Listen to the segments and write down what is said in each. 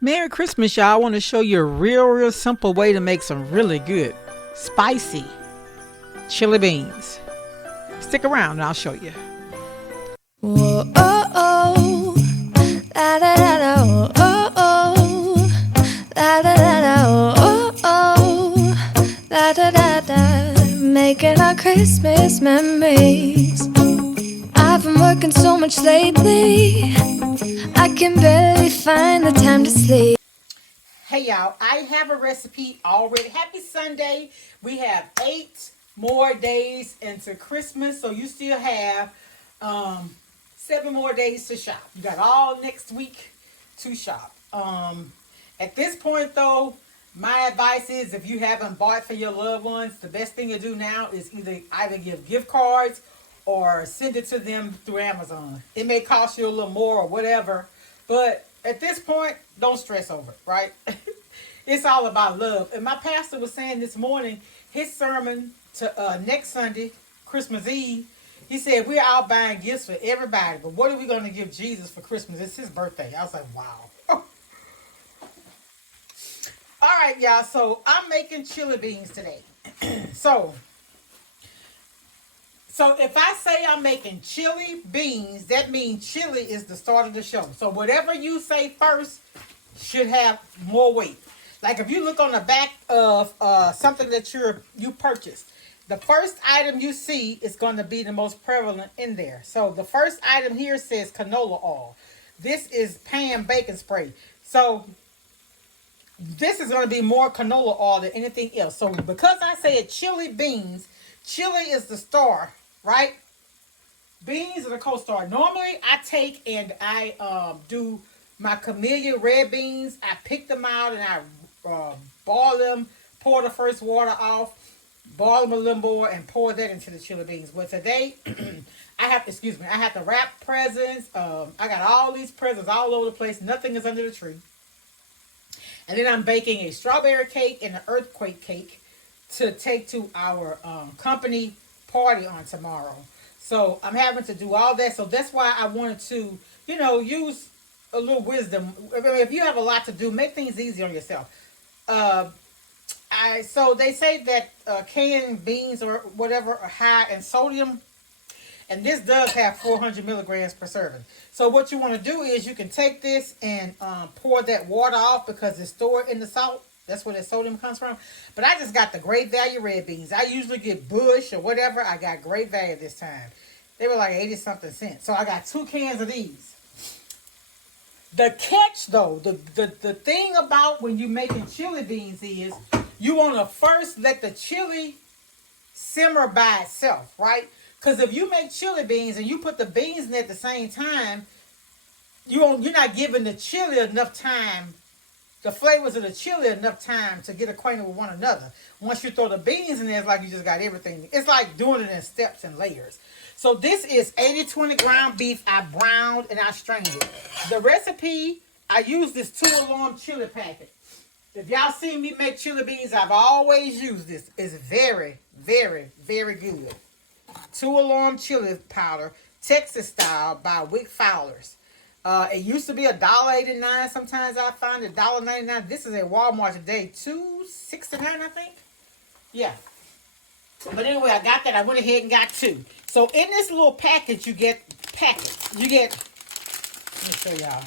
Merry Christmas, y'all. I want to show you a real simple way to make some really good, spicy chili beans. Stick around and I'll show you. Whoa, oh, oh, la da da da, oh, oh, oh, la da da da, oh, oh, la da da da, making our Christmas memories. I've been working so much lately, I can barely find the time to sleep. Hey y'all, I have a recipe already. Happy Sunday. We have 8 more days into Christmas, so you still have 7 more days to shop. You got all next week to shop. At this point though, my advice is if you haven't bought for your loved ones, the best thing to do now is either give gift cards or send it to them through Amazon. It may cost you a little more or whatever, but at this point, don't stress over it, right? It's all about love. And my pastor was saying this morning, his sermon to next Sunday, Christmas Eve, he said, we're out buying gifts for everybody, but what are we going to give Jesus for Christmas? It's his birthday. I was like, wow. All right, y'all. So I'm making chili beans today. So if I say I'm making chili beans, that means chili is the start of the show. So whatever you say first should have more weight. Like if you look on the back of something that you purchased, the first item you see is going to be the most prevalent in there. So the first item here says canola oil. This is pan bacon spray. So this is going to be more canola oil than anything else. So because I said chili beans, chili is the star, right? Beans are the co-star. Normally, I take and I do my camellia red beans. I pick them out and I boil them, pour the first water off, boil them a little more, and pour that into the chili beans. But today, I have to wrap presents. I got all these presents all over the place. Nothing is under the tree. And then I'm baking a strawberry cake and an earthquake cake to take to our company party on tomorrow. So I'm having to do all that. So that's why I wanted to, use a little wisdom. If you have a lot to do, make things easy on yourself. So they say that canned beans or whatever are high in sodium, and this does have 400 milligrams per serving. So what you want to do is you can take this and pour that water off because it's stored in the salt. That's where the sodium comes from. But I just got the great value red beans. I usually get Bush or whatever. I got great value this time. They were like 80 something cents. So I got 2 cans of these. The catch though, the thing about when you're making chili beans is you want to first let the chili simmer by itself, right? Because if you make chili beans and you put the beans in at the same time, you're not giving the chili enough time, the flavors of the chili enough time to get acquainted with one another. Once you throw the beans in there, it's like you just got everything. It's like doing it in steps and layers. So this is 80-20 ground beef. I browned and I strained it. The recipe, I use this 2-alarm chili packet. If y'all see me make chili beans, I've always used this. It's very, very, very good. 2-alarm chili powder, Texas style by Wick Fowlers. It used to be $1.89. Sometimes I find $1.99. This is at Walmart today, $2.69, I think. Yeah. But anyway, I got that. I went ahead and got 2. So in this little package, you get packets. Let me show y'all.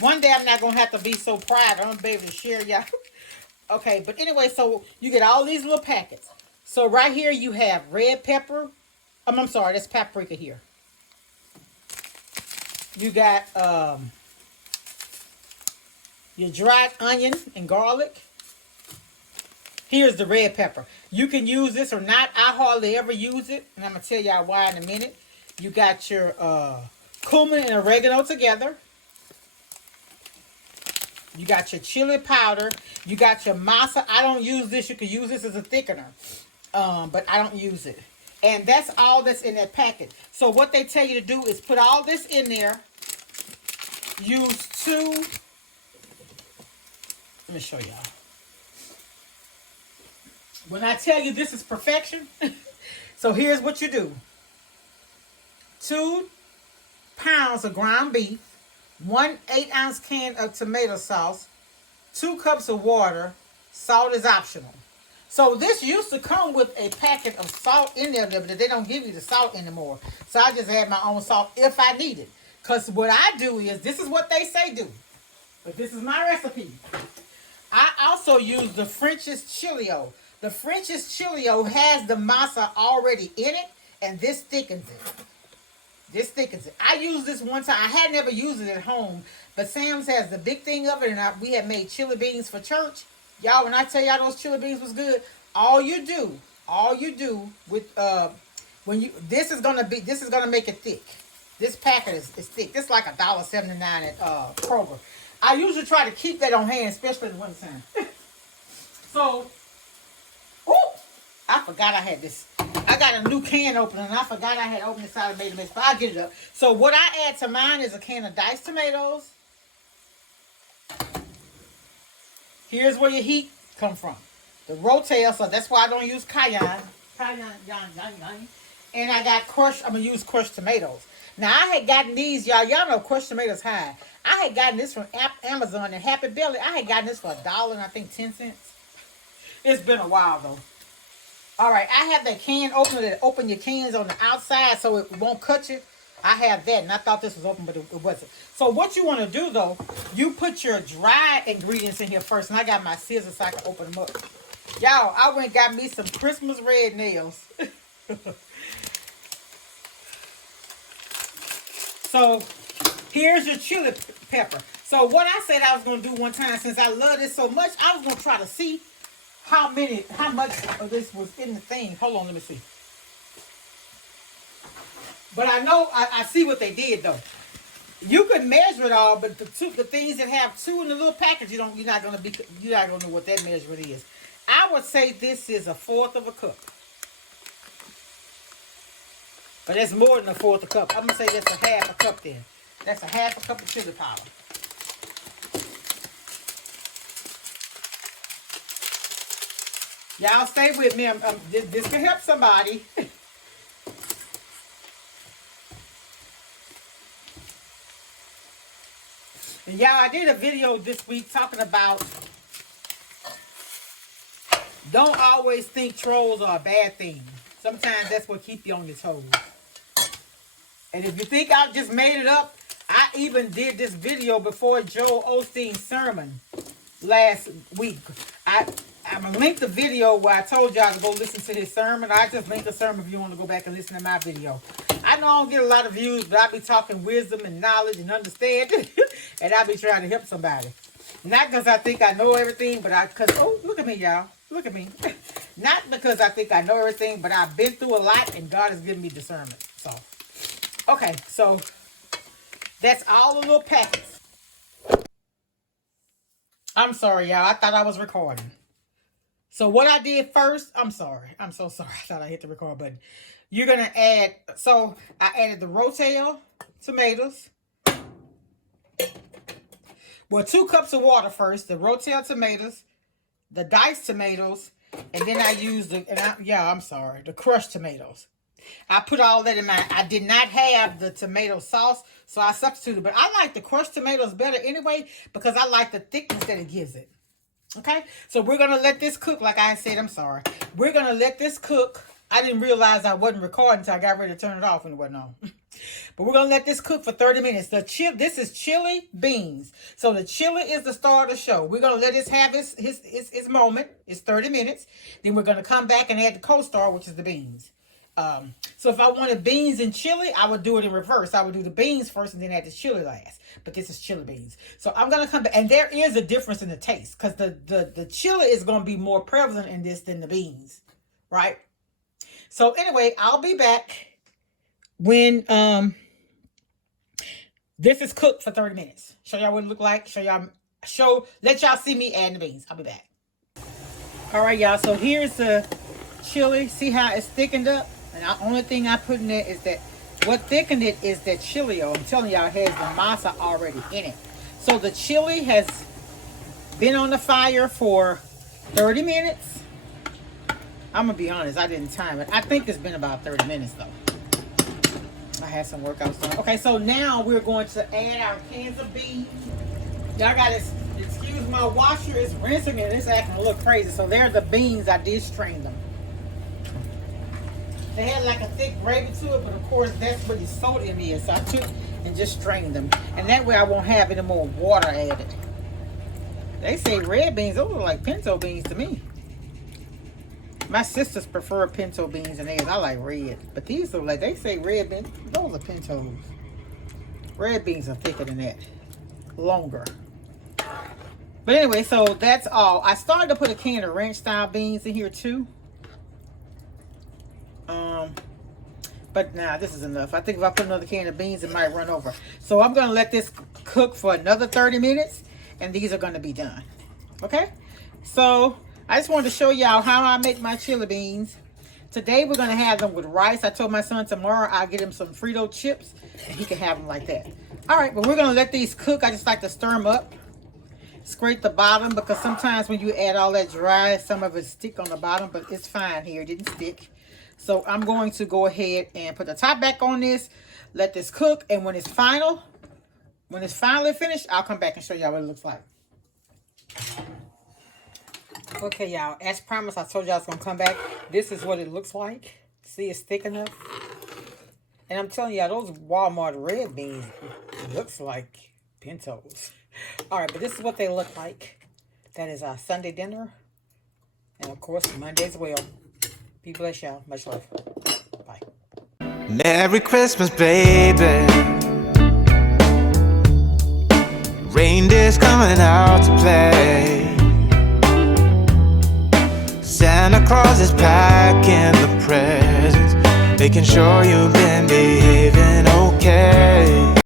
One day I'm not gonna have to be so proud. I'm gonna be able to share y'all. Okay, but anyway, so you get all these little packets. So right here you have red pepper. I'm sorry, that's paprika here. You got your dried onion and garlic. Here's the red pepper. You can use this or not. I hardly ever use it, and I'm gonna tell y'all why in a minute. You got your cumin and oregano together. You got your chili powder. You got your masa. I don't use this. You can use this as a thickener. But I don't use it. And that's all that's in that packet. So what they tell you to do is put all this in there. Use 2. Let me show y'all. When I tell you this is perfection, so here's what you do. 2 pounds of ground beef, 1 8-ounce can of tomato sauce, 2 cups of water. Salt is optional. So this used to come with a packet of salt in there, but they don't give you the salt anymore. So I just add my own salt if I need it. Because what I do is, this is what they say do. But this is my recipe. I also use the French's Chilio. The French's Chilio has the masa already in it, and this thickens it. This thickens it. I used this one time. I had never used it at home, but Sam's has the big thing of it, and we had made chili beans for church. Y'all, when I tell y'all those chili beans was good, all you do with this is gonna make it thick. This packet is thick. This is like $1.79 at Kroger. I usually try to keep that on hand, especially in the wintertime. So, I forgot I had this. I got a new can opener, and I forgot I had opened this out and made a mess, but I'll get it up. So what I add to mine is a can of diced tomatoes. Here's where your heat come from. The rotel, so that's why I don't use cayenne. And I got crushed, I'm going to use crushed tomatoes. Now, I had gotten these, y'all know crushed tomatoes high. I had gotten this from Amazon and Happy Belly. I had gotten this for $1 and I think 10 cents. It's been a while, though. All right, I have that can opener that open your cans on the outside so it won't cut you. I have that, and I thought this was open, but it wasn't. So what you want to do, though, you put your dry ingredients in here first, and I got my scissors so I can open them up. Y'all, I went and got me some Christmas red nails. So here's your chili pepper. So what I said I was going to do one time, since I love this so much, I was going to try to see how much of this was in the thing. Hold on, let me see. But I know, I see what they did, though. You could measure it all, but the things that have 2 in the little package, you're not gonna know what that measurement is. I would say this is 1/4 of a cup. But that's more than 1/4 a cup. I'm gonna say that's 1/2 a cup then. That's 1/2 a cup of chili powder. Y'all stay with me. This can help somebody. And y'all, I did a video this week talking about don't always think trolls are a bad thing. Sometimes that's what keeps you on your toes. And if you think I just made it up, I even did this video before Joel Osteen's sermon last week. I'm going to link the video where I told y'all to go listen to his sermon. I just linked the sermon if you want to go back and listen to my video. I know I don't get a lot of views, but I be talking wisdom and knowledge and understanding. And I be trying to help somebody. Not because I think I know everything, but oh, look at me, y'all. Look at me. Not because I think I know everything, but I've been through a lot and God has given me discernment. So, okay, so that's all the little packets. I'm sorry, y'all. I thought I was recording. So what I did first, I'm sorry. I'm so sorry. I thought I hit the record button. You're going to add, so I added the rotel tomatoes. Well, 2 cups of water first, the rotel tomatoes, the diced tomatoes, and then I used the crushed tomatoes. I put all that in mine. I did not have the tomato sauce, so I substituted. But I like the crushed tomatoes better anyway because I like the thickness that it gives it. Okay? So we're going to let this cook, like I said, I'm sorry. We're going to let this cook. I didn't realize I wasn't recording until I got ready to turn it off and it wasn't on. But we're going to let this cook for 30 minutes. This is chili beans. So the chili is the star of the show. We're going to let this have his moment. It's 30 minutes. Then we're going to come back and add the co-star, which is the beans. So if I wanted beans and chili, I would do it in reverse. I would do the beans first and then add the chili last. But this is chili beans. So I'm going to come back. And there is a difference in the taste. Because the chili is going to be more prevalent in this than the beans. Right? So anyway, I'll be back when this is cooked for 30 minutes. Show y'all what it look like. Let y'all see me adding the beans. I'll be back. All right, y'all. So here's the chili. See how it's thickened up? And the only thing I put in there is that what thickened it is that chilio. I'm telling y'all, it has the masa already in it. So the chili has been on the fire for 30 minutes. I'm going to be honest, I didn't time it. I think it's been about 30 minutes though. I had some work I was doing. Okay, so now we're going to add our cans of beans. Y'all got to excuse my washer. It's rinsing and it's acting a little crazy. So there are the beans. I did strain them. They had like a thick gravy to it, but of course that's what the sodium is. So I took and just strained them. And that way I won't have any more water added. They say red beans, those look like pinto beans to me. My sisters prefer pinto beans and theirs. I like red. But these look like, they say red beans. Those are pintos. Red beans are thicker than that. Longer. But anyway, so that's all. I started to put a can of ranch style beans in here too. But nah, this is enough. I think if I put another can of beans, it might run over. So I'm going to let this cook for another 30 minutes. And these are going to be done. Okay? So I just wanted to show y'all how I make my chili beans. Today we're going to have them with rice. I told my son tomorrow I'll get him some Frito chips. And he can have them like that. Alright, but we're going to let these cook. I just like to stir them up. Scrape the bottom. Because sometimes when you add all that dry, some of it stick on the bottom. But it's fine here. It didn't stick. So I'm going to go ahead and put the top back on this. Let this cook. And when it's finally finished, I'll come back and show y'all what it looks like. Okay, y'all. As promised, I told y'all I was going to come back. This is what it looks like. See, it's thick enough. And I'm telling y'all, those Walmart red beans looks like pintos. All right, but this is what they look like. That is our Sunday dinner. And, of course, Monday as well. Be blessed, y'all. Much love. Bye. Merry Christmas, baby. Reindeer's coming out to play. Santa Claus is packing the presents, making sure you've been